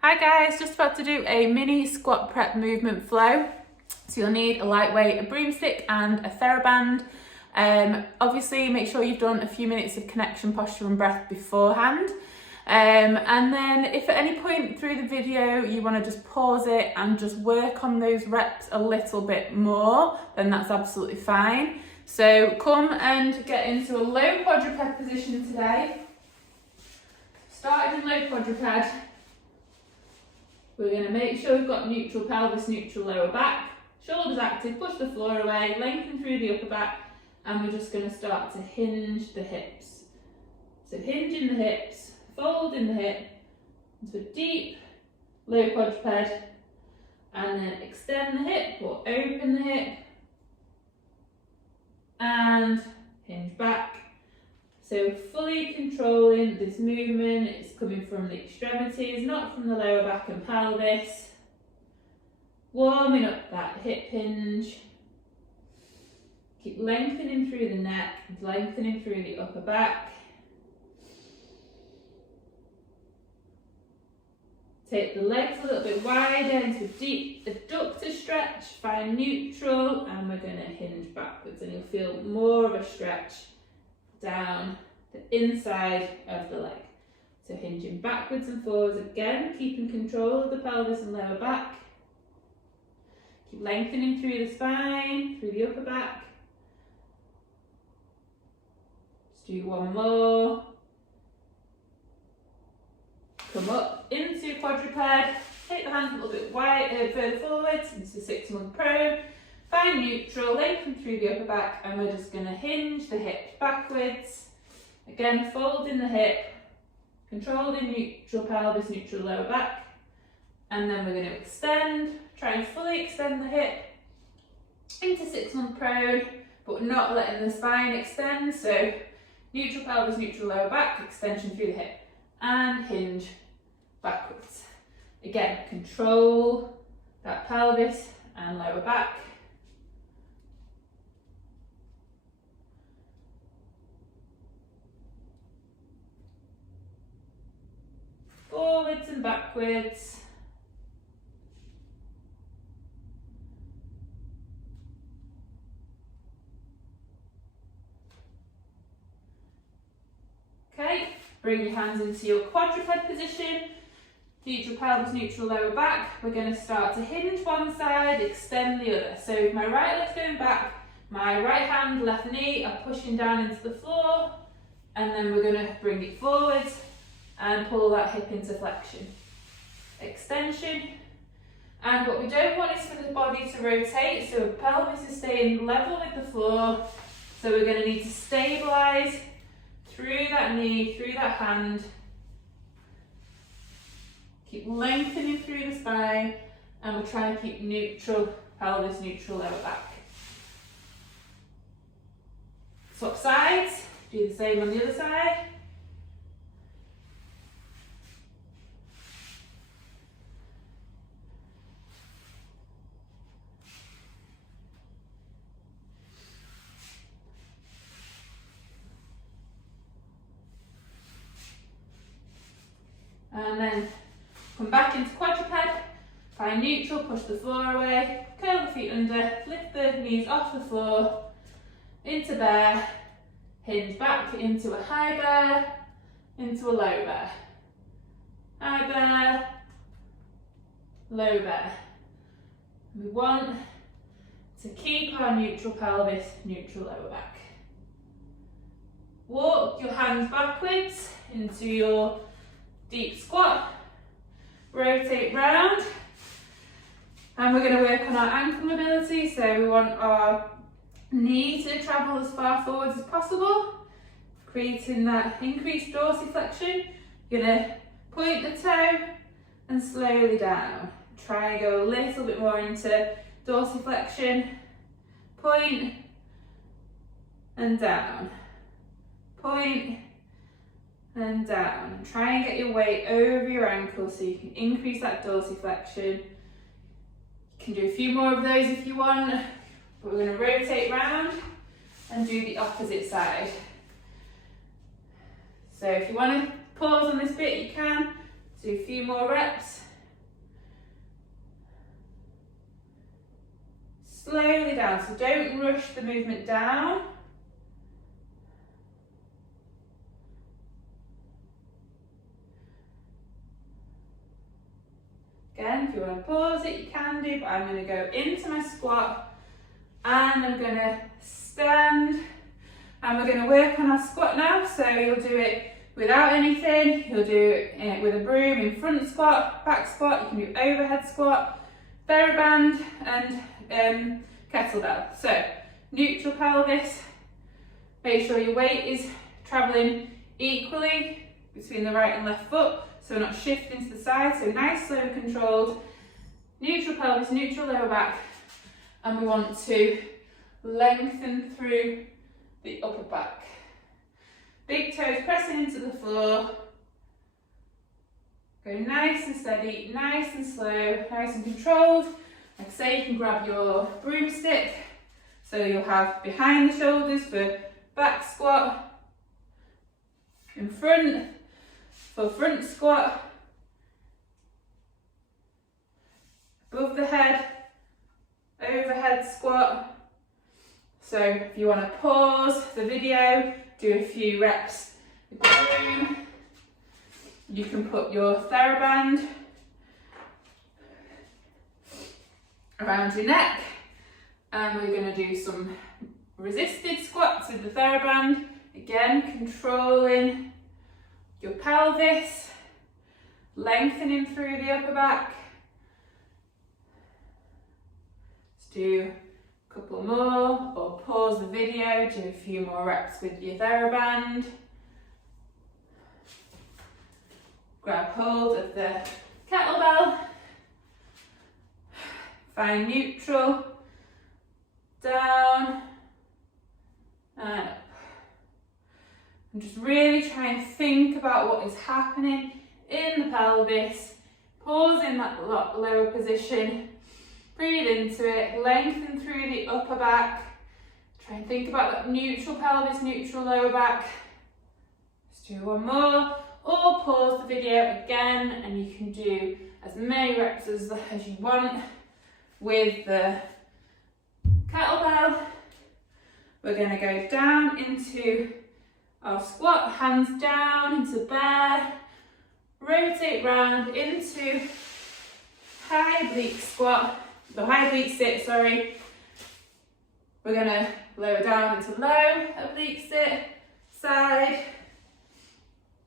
Hi guys, just about to do a mini squat prep movement flow. So you'll need a lightweight, a broomstick and a TheraBand. Obviously make sure you've done a few minutes of connection, posture and breath beforehand. And then if at any point through the video you want to just pause it and just work on those reps a little bit more, then that's absolutely fine. So come and get into a low quadruped position today. Starting in low quadruped. We're going to make sure we've got neutral pelvis, neutral lower back, shoulders active, push the floor away, lengthen through the upper back, and we're just going to start to hinge the hips. So hinge in the hips, fold in the hip, into a deep low quadruped, and then extend the hip or open the hip, and hinge back. So fully controlling this movement, it's coming from the extremities, not from the lower back and pelvis. Warming up that hip hinge. Keep lengthening through the neck, lengthening through the upper back. Take the legs a little bit wider into a deep abductor stretch, find neutral, and we're going to hinge backwards, and you'll feel more of a stretch down the inside of the leg. So hinging backwards and forwards again, keeping control of the pelvis and lower back. Keep lengthening through the spine, through the upper back. Let's do one more. Come up into quadruped. Take the hands a little bit further forwards into 6-month prone. Find neutral, lengthen through the upper back, and we're just going to hinge the hips backwards. Again, fold in the hip, control the neutral pelvis, neutral lower back, and then we're going to extend, try and fully extend the hip into 6-month prone, but not letting the spine extend. So neutral pelvis, neutral lower back, extension through the hip, and hinge backwards. Again, control that pelvis and lower back. Forwards and backwards. Okay, bring your hands into your quadruped position. Neutral pelvis, neutral lower back. We're going to start to hinge one side, extend the other. So if my right leg's going back, my right hand, left knee are pushing down into the floor, and then we're going to bring it forwards and pull that hip into flexion. Extension. And what we don't want is for the body to rotate, so the pelvis is staying level with the floor. So we're going to need to stabilise through that knee, through that hand. Keep lengthening through the spine, and we'll try and keep neutral pelvis, neutral lower back. Swap sides, do the same on the other side. And then come back into quadruped, find neutral, push the floor away, curl the feet under, lift the knees off the floor, into bear, hinge back into a high bear, into a low bear. High bear, low bear. We want to keep our neutral pelvis, neutral lower back. Walk your hands backwards into your deep squat, rotate round, and we're going to work on our ankle mobility. So we want our knee to travel as far forwards as possible, creating that increased dorsiflexion. You're going to point the toe and slowly down. Try and go a little bit more into dorsiflexion. Point and down. Point and down. And try and get your weight over your ankle so you can increase that dorsiflexion. You can do a few more of those if you want, but we're going to rotate round and do the opposite side. So if you want to pause on this bit, you can. Do a few more reps. slowly down. So don't rush the movement down. Again, if you want to pause it, you can do, but I'm going to go into my squat and I'm going to stand, and we're going to work on our squat now. So you'll do it without anything, you'll do it with a broom in front squat, back squat, you can do overhead squat, TheraBand and kettlebell. So neutral pelvis, make sure your weight is travelling equally between the right and left foot, so we're not shifting to the side. So nice, slow and controlled, neutral pelvis, neutral lower back, and we want to lengthen through the upper back. Big toes pressing into the floor. Go nice and steady, nice and slow, nice and controlled. Like I say, you can grab your broomstick, so you'll have behind the shoulders for back squat, in front for front squat, above the head, overhead squat. So if you want to pause the video, do a few reps with the broom, you can put your TheraBand around your neck, and we're going to do some resisted squats with the TheraBand. Again, controlling your pelvis, lengthening through the upper back. Let's do a couple more, or pause the video, do a few more reps with your TheraBand. Grab hold of the kettlebell, find neutral, down and up. And just really try and think about what is happening in the pelvis. Pause in that lower position, breathe into it, lengthen through the upper back. Try and think about that neutral pelvis, neutral lower back. Let's do one more, or pause the video again, and you can do as many reps as you want with the kettlebell. We're going to go down into our squat, hands down into bear, rotate round into high oblique squat, the high oblique sit, sorry. We're going to lower down into low oblique sit, side,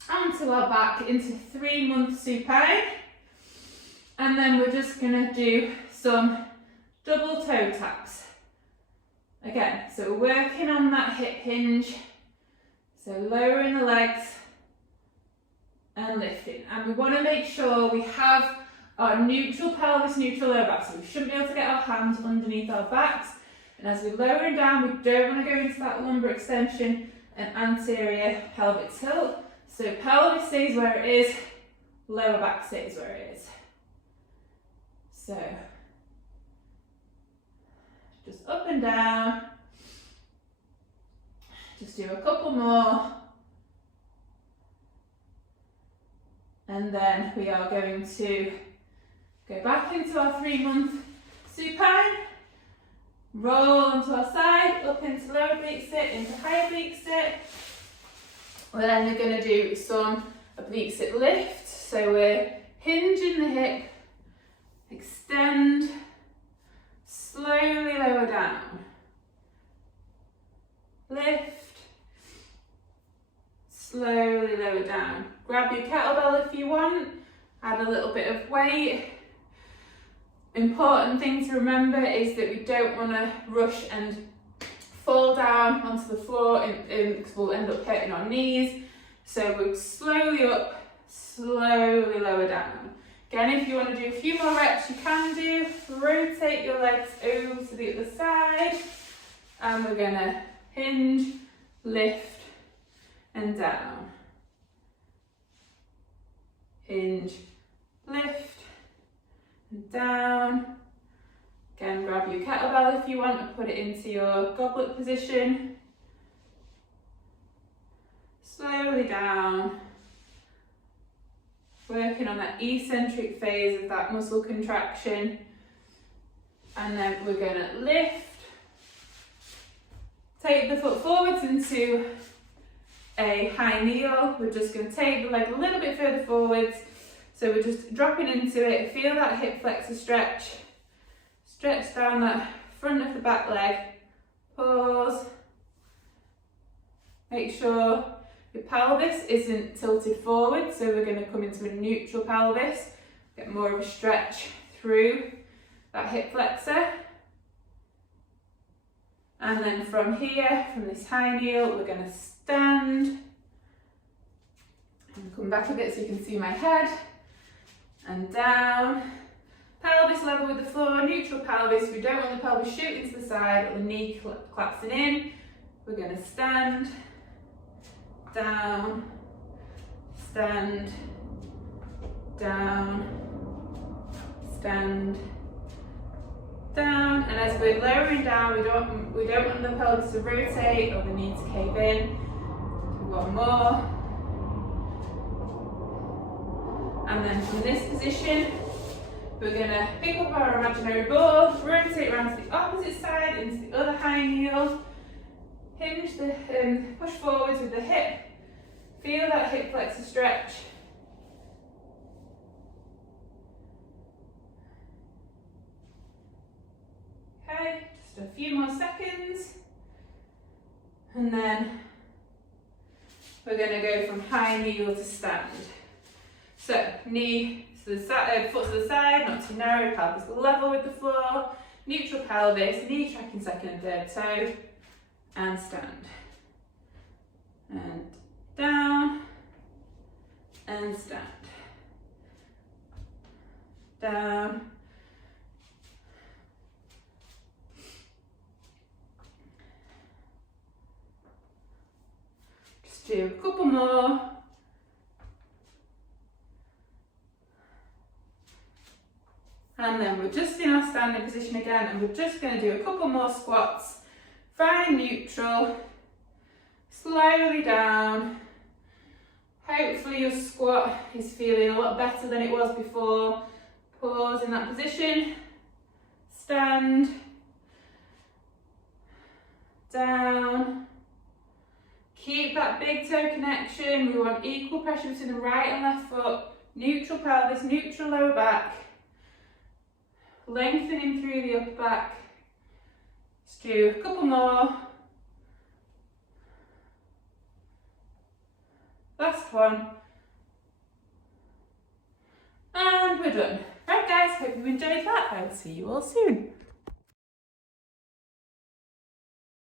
onto our back into 3-month supine, and then we're just going to do some double toe taps. Again, so we're working on that hip hinge, so lowering the legs and lifting, and we want to make sure we have our neutral pelvis, neutral lower back, so we shouldn't be able to get our hands underneath our backs, and as we're lowering down, we don't want to go into that lumbar extension and anterior pelvic tilt. So pelvis stays where it is, lower back stays where it is. So just up and down. Just do a couple more. And then we are going to go back into our 3-month supine. Roll onto our side, up into low oblique sit, into high oblique sit. We're then going to do some oblique sit lift. So we're hinging the hip, extend, slowly lower down, lift, slowly lower down. Grab your kettlebell if you want, add a little bit of weight. Important thing to remember is that we don't want to rush and fall down onto the floor because we'll end up hurting our knees. So we're slowly up, slowly lower down. Again, if you want to do a few more reps, you can do. Rotate your legs over to the other side, and we're going to hinge, lift and down. Hinge, lift and down. Again, grab your kettlebell if you want and put it into your goblet position. Slowly down. Working on that eccentric phase of that muscle contraction. And then we're going to lift. Take the foot forwards into a high kneel. We're just going to take the leg a little bit further forwards. So we're just dropping into it. Feel that hip flexor stretch. Stretch down that front of the back leg. Pause. Make sure your pelvis isn't tilted forward. So we're going to come into a neutral pelvis. Get more of a stretch through that hip flexor. And then from here, from this high kneel, we're going to stand. And come back a bit so you can see my head. And down. Pelvis level with the floor, neutral pelvis. We don't want the pelvis shooting to the side or the knee collapsing in. We're going to stand, down, stand, down, stand, down. And as we're lowering down, we don't want the pelvis to rotate or the knee to cave in. One more. And then from this position, we're going to pick up our imaginary ball, rotate around to the opposite side into the other high kneel, hinge push forwards with the hip, feel that hip flexor stretch. Okay, just a few more seconds, and then we're going to go from high kneel to stand. So knee to the side, foot to the side, not too narrow, pelvis level with the floor, neutral pelvis, knee tracking second and third toe, and stand. And down, and stand. Down. Just do a couple more. And then we're just in our standing position again, and we're just going to do a couple more squats. Find neutral, slowly down. Hopefully your squat is feeling a lot better than it was before. Pause in that position, stand, down. Keep that big toe connection. We want equal pressure between the right and left foot. Neutral pelvis, neutral lower back. Lengthening through the upper back. Let's do a couple more. Last one. And we're done. Right guys, hope you enjoyed that. I will see you all soon.